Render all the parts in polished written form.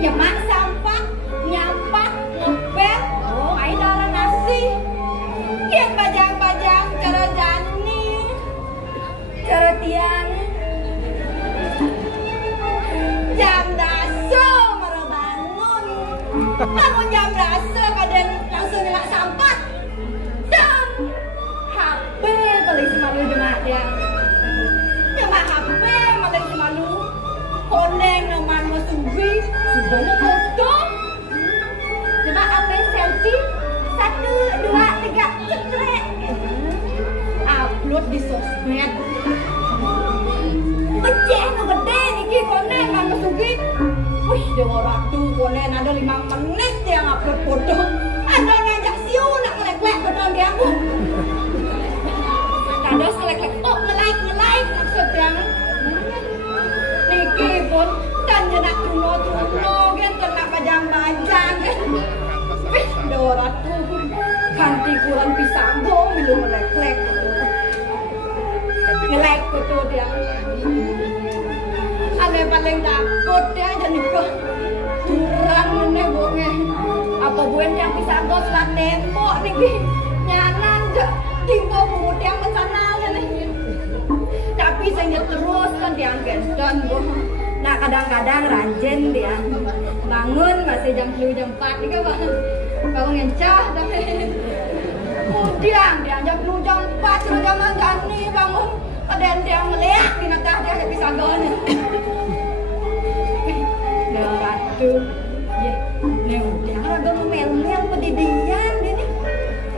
nyemak sampah, nyapak, ngepel, oh ai darah nasi. Yang bajang-bajang cara jani, cara tiang. Jam daso marah bangun. Bangun jam daso kadang langsung nyelak sampah. Dan HP paling semalu jemak dia. Nyemak HP paling semalu. Koneng nomor masugi, sebenarnya foto. Coba apa selfie? 1, 2, 3, cekrek. Upload di sosmed. Beceh no gede niki koneng nomor masugi. Wih, dewa ratu koneng ada 5 menit yang upload foto. Ada ngajak siu nak ngelek-lek betul dia bu. Ada selek-lek, oh nge-like maksud yang. Niki pun kan jenak tuno kan kena bajang-bajang kan. Wih, Dora tuh ganti kurang pisago milu ngelek-lek nge-like foto dia. Ane paling takut dia jadi kok durang meneh bonge. Apa buen yang pisago selat tembok niki nyanan jak timbo bumut yang mensanal nih. Tapi saya terus kan dia gendon bu. Nah kadang-kadang rajin dia bangun masih jam 3 jam 4 nih kan bangun ngencah tapi kemudian dia jam 2 jam 4 sudah jaman jani bangun kadang dia ngeliat di natah dia jadi sagon. Nah ratu ya nih dia raga mel-mel pedidian ini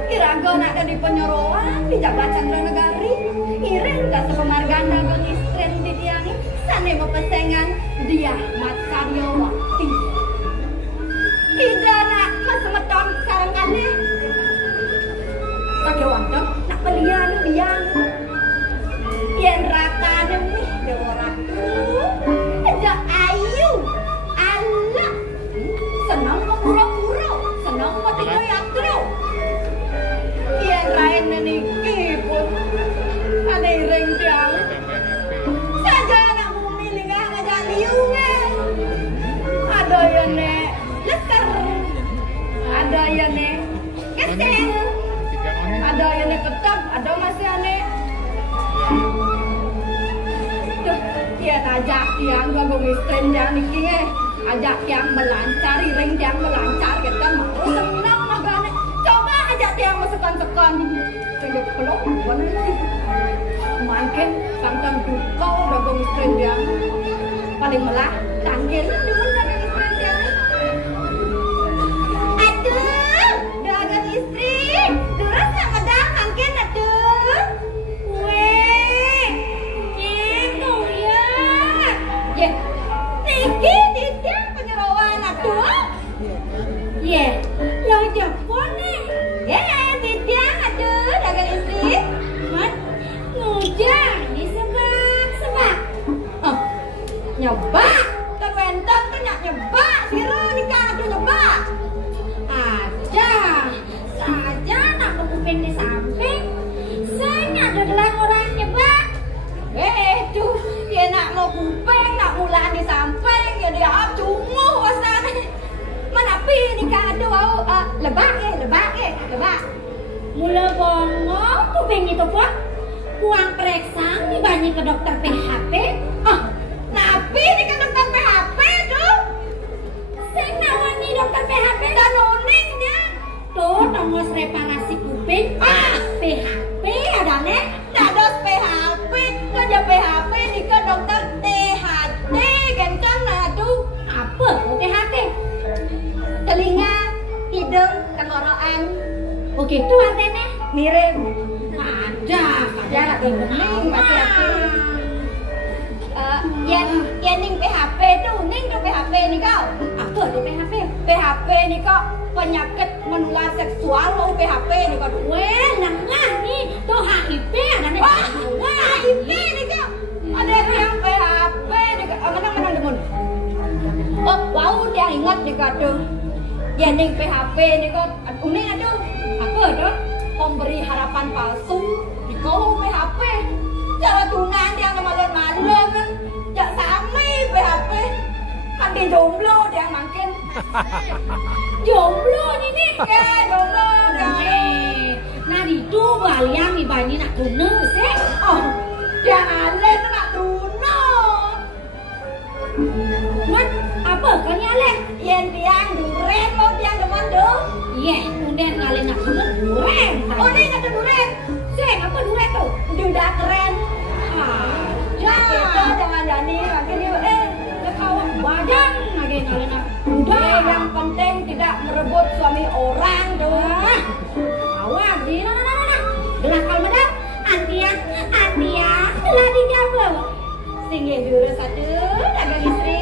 kiraga nak ada di penyoroan di Jabatan Negari iring tak sepemargan dagang istren di dia nih sana pepesengan dia mat karyawati tidak nak mas meton sekarang kali karyawati nak belian biang yang rata nih dewa ratu aja ayu anak senang pura-pura senang mati yatro yang lain nih kipun ada iring tiang saja anak bumi nih ngajak liungnya ada yang nek leser ada yang nek keseng ada yang nek ketap ada masih aneh tuh dia ajak tiang gabung istren yang niki ajak tiang melancar iring tiang melancar kita mau senang magane coba ajak tiang mesekan-sekan sehingga peluk mungkin sampai duka dagang istren dia paling melah tanggil dengan dagang istren dia. Aduh dagang istri durus sama dah mungkin aduh weh gitu ya ya niki tidak penyerawan aduh ya lo Jepun nih ya tidak aduh dagang istri mat ngujang di sebak oh nyebak terwentok tuh nyebak siru nikah aduh nyebak aja saja nak kuping di samping saya ada gelang orang nyebak tuh ya nak mau kuping nak mulaan di samping ya dia cumuh wasan mana pi nikah aduh lebak mula bongong kuping itu pun uang periksa nih banyak ke dokter PHP. Oh, napi nih ke dokter PHP tuh. Saya nawan nih dokter PHP dan noning dia. Tuh tongos reparasi kuping. PHP ada nih. Dados PHP, kerja PHP nih ke dokter THT. Kencang nah tuh. Apa THT? Telinga, hidung, tenggorokan. Begitu artinya? Mirip. Ada ning masih aku yang ning PHP tuh ning tuh PHP nih kau apa tuh PHP nih kok penyakit menular seksual lo PHP nih kau weh nengah nih tuh HIV ada nih HIV nih kau ada yang PHP nih kau menang demun oh wow dia ingat nih kau tuh yang ning PHP nih kau uning aduh apa tuh pemberi harapan palsu kau PHP cara tunang dia ngemalon-malon kan jak sami PHP kan Tapi jomblo dia makin. Jomblo ini. Ya jomblo dia. Nah itu baliang ibani nak tuneng sih. Oh, jangan le nak tunong. Mat, apa kau nyalek? Yen tiang duren lo tiang deman dong. Iya, kemudian ngalen nak tuneng duren. Oh, ini kata duren. Seng, apa duren tuh? Duda keren. Ya, Kita jangan jadi makin dia kekawak badan lagi ngalen nak. udah yang penting tidak merebut suami orang dong. Awas, di nah. Gelakal madam, Antia, telah dijaga. Singgih dulu satu, dagang istri.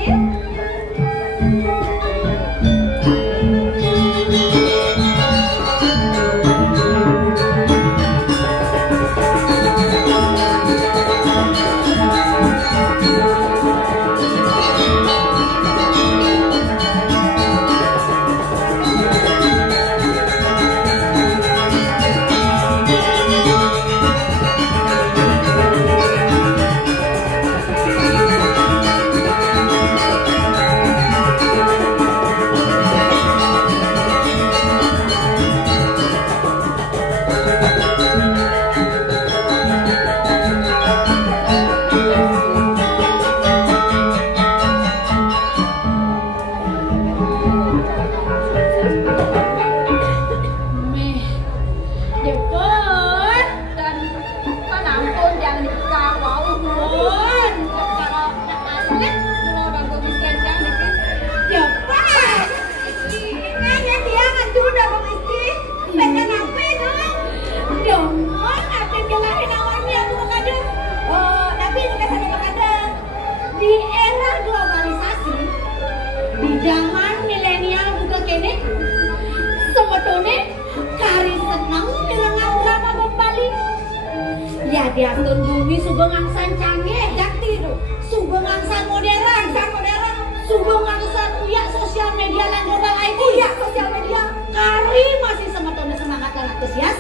Diatur bumi subengangsan canggih jakti itu subengangsan modern subengangsan uyak sosial media dan global IT uyak sosial media kari masih semetone semangat dan antusias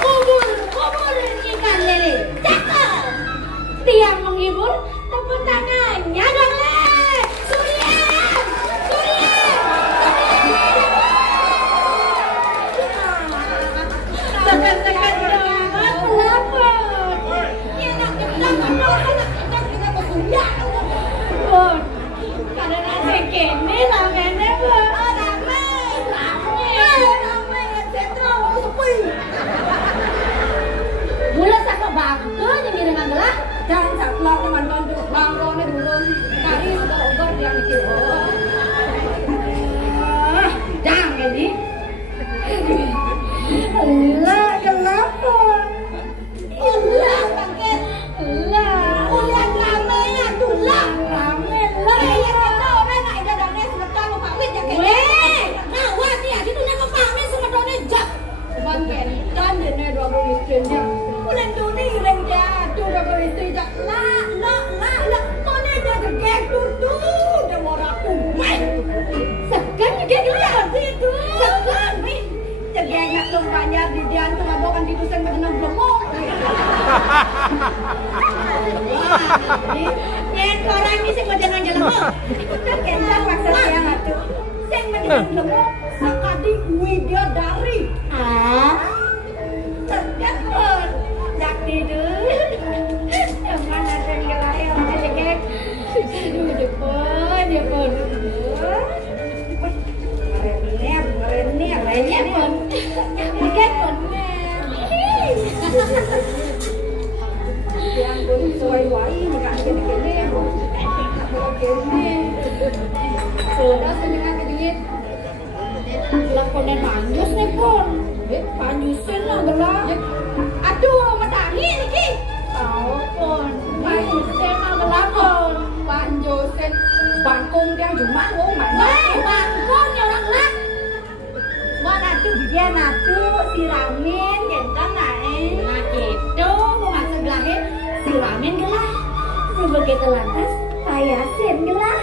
kubur ikan lele cakep tiang menghibur tepuk tangannya dong le Surya tekan jangan pelapor ya nak ketang nak kita bersuya bon karena sekene lamene bon rame centro mau sepi mula sakit bangke jadi dengan gelah dan saklok teman-teman dulu bangkone dulu kari sudah over dia mikir jangan ini lah kenapa? Ulah bangkit. lah Ulah rame ya tulah. rame lah Ya kita orang nak ada dana sedekah mau pamit ya kan. weh nah wah nih itu nama pamit sama dona jak Bangkit dan dene dua puluh istrinya. Bulan duni reng dia tu dua puluh istri jak lah. Mana dia gegek tu dia mau rapu. segan juga gelar Itu segan nih. Gegek nak banyak di dia tu ngabokan di dusun berenang belum. nyen orang ini sing jangan jalan mau Kencan paksa siang atuh. Sing menang lemu sakadi widadari. Terkenal. Jak tidur. Yang mana tenggelam yang tegek. Jepun Merenir, lainnya pun. Ikan pun. Yang pun soy wai enggak gini-gini. sudah senengan kedingin lakonan panjus nih pun panjusin lah gelah Aduh, medangi niki. tahu pun panjusin lah gelah pun Panjosen bangkong dia cuma ngomong bangkon ya orang lah mana tuh dia natu siramin jentang naik. nah gitu rumah sebelahnya siramin gelah sebegitu lantas payasin gelah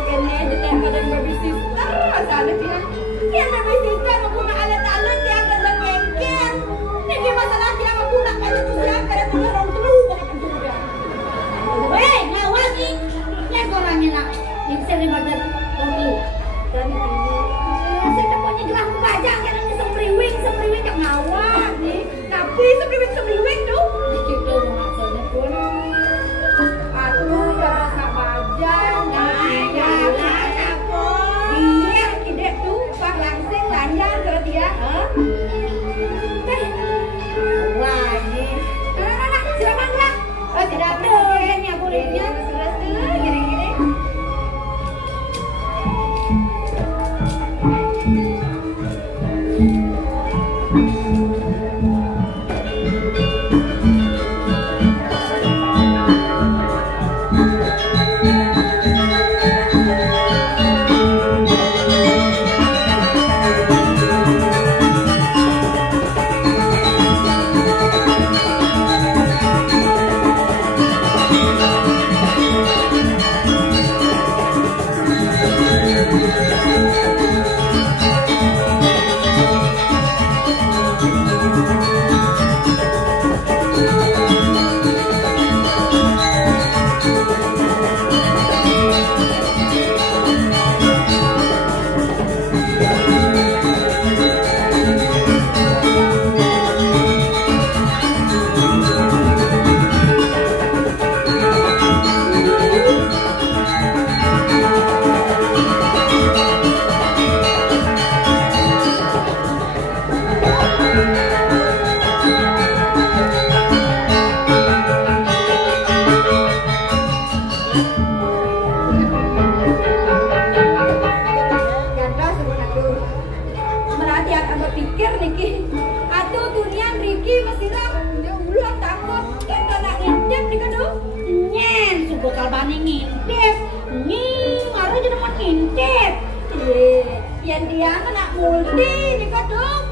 Kene ditempel dan baby sister asalnya dia. Dia baby sister aku nak alat-alat dia ada bengkel. Ini masalah dia aku nak kayu tu siapa ada dan dia kena multi nih kadung.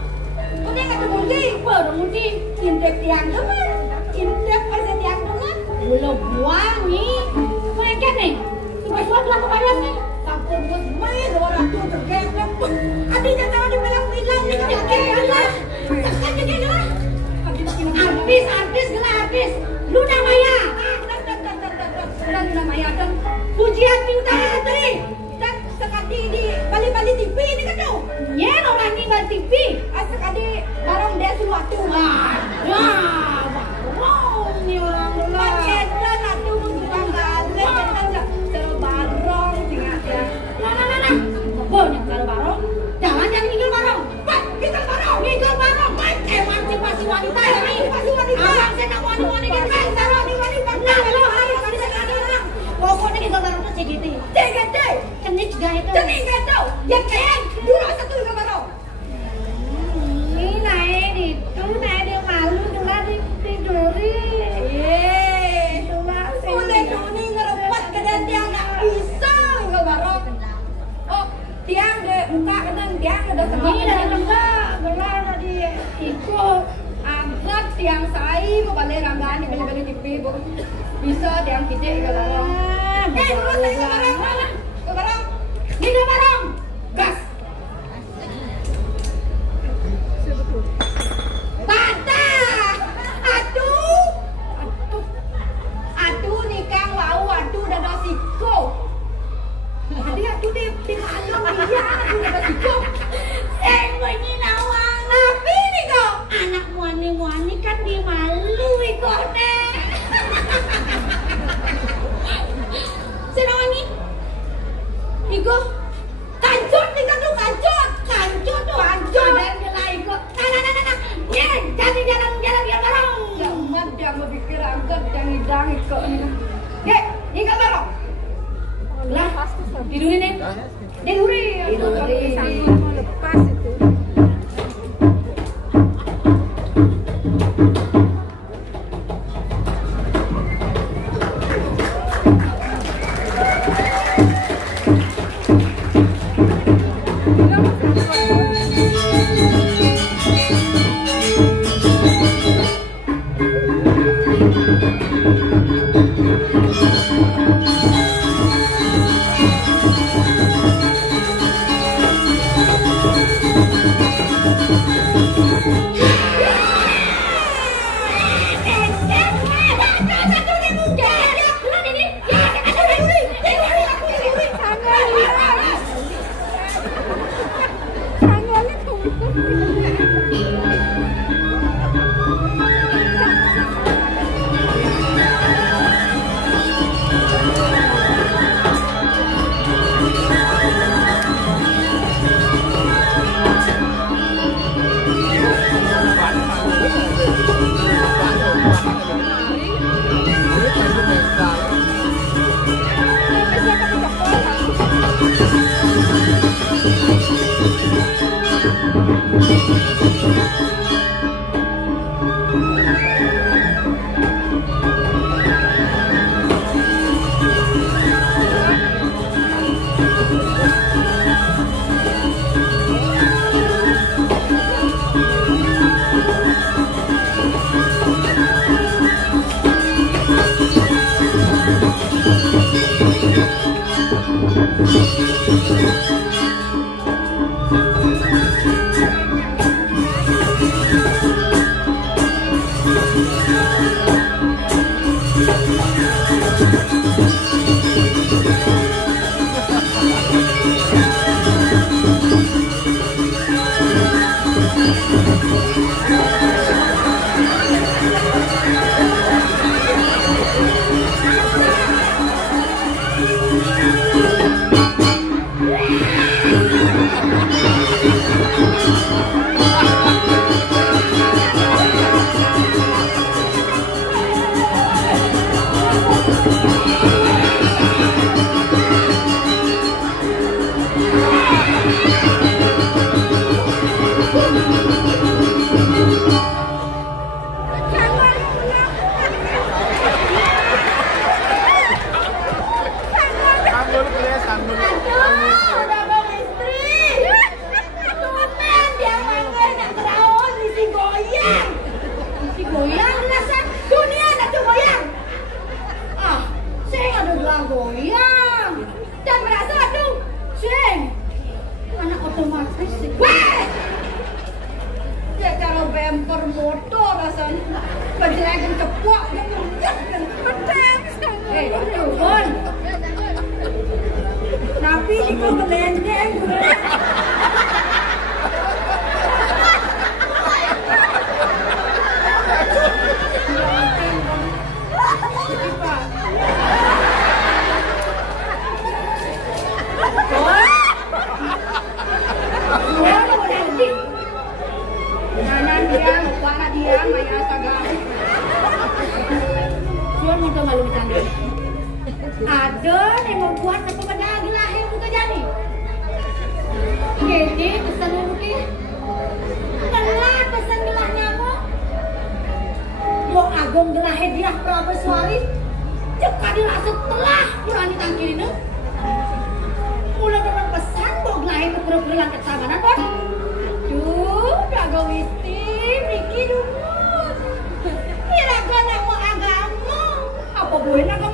Udah nggak ada multi, baru multi indek tiang teman, indek pasti tiang teman. Belum buang nih. Mereka nih. Supaya suatu aku bayar nih. Sampun bos main orang tuh tergerak. Adinya jangan dibilang-bilang nih kan lah. Tekan jadi lah. Artis gelar artis. Luna Maya. Dan namanya dan Pujiati Utama Putri. dan sekali di Bali TV ini kan tuh. Ya orang ini Bali TV. Sekali barang dia suatu. Barong nih orang gelar. Pakai dan atuh bukan balik dan terus barang ingat ya. Nah. Banyak kalau barong. Jangan mikir barong. Pak, kita barang. Mikir barong. Emansipasi wanita ini. Emansipasi wanita. Abang saya nak wanita kan. Barong di wanita. Nah, lo hari kali sekarang. Pokoknya kita barongnya CGT. CGT. Kenik gaya itu. Kenik gaya itu. Ya kan. Dulu satu juga barang. Ini naik itu naik dia malu gelar tiduri. Boleh duni ngerepat kedan dia nggak bisa nggak barang. Oh, tiang deh muka kedan tiang udah tengah. Ini dari tengah gelar tadi ikut. Angkat tiang saya mau balik ranggaan di beli TV bu. Bisa tiang kita ke barang. Dulu saya ke barang. Ke barang. Ini ke barang. Gas. Patah. Aduh nikang lau aduh udah ada siko. Tadi aduh di mana dia aduh udah siko. Ini nawang. Tapi nih kau Anak wani-wani kan dimalu ikone. Senawani. Iko kancut nih kan tuh kancut tuh kancut. Dan dia ikut. Nah. Jadi jalan dia barang. Jangan dia mau pikir angkat yang hidang iko nih. Ini gak barang. Lah, tiduri nih. Tiduri. Mau lepas itu. war motor rasanya. Bajelagan cepuak dan menjat dan Betul. turun. Tapi jika melendeng. Ada yang membuat apa pada gelah yang buka jadi. Ini pesan mungkin. Telat pesan gelahnya mo. Mau agung gelah hadiah berapa suari? Jika dirasa telah kurang ditangkiri. Mulai dengan pesan mau gelah itu perbulan kesamanan kan? Duh, dagang mesti Riki dulu. Kira-kira mau agama. Apa boleh nak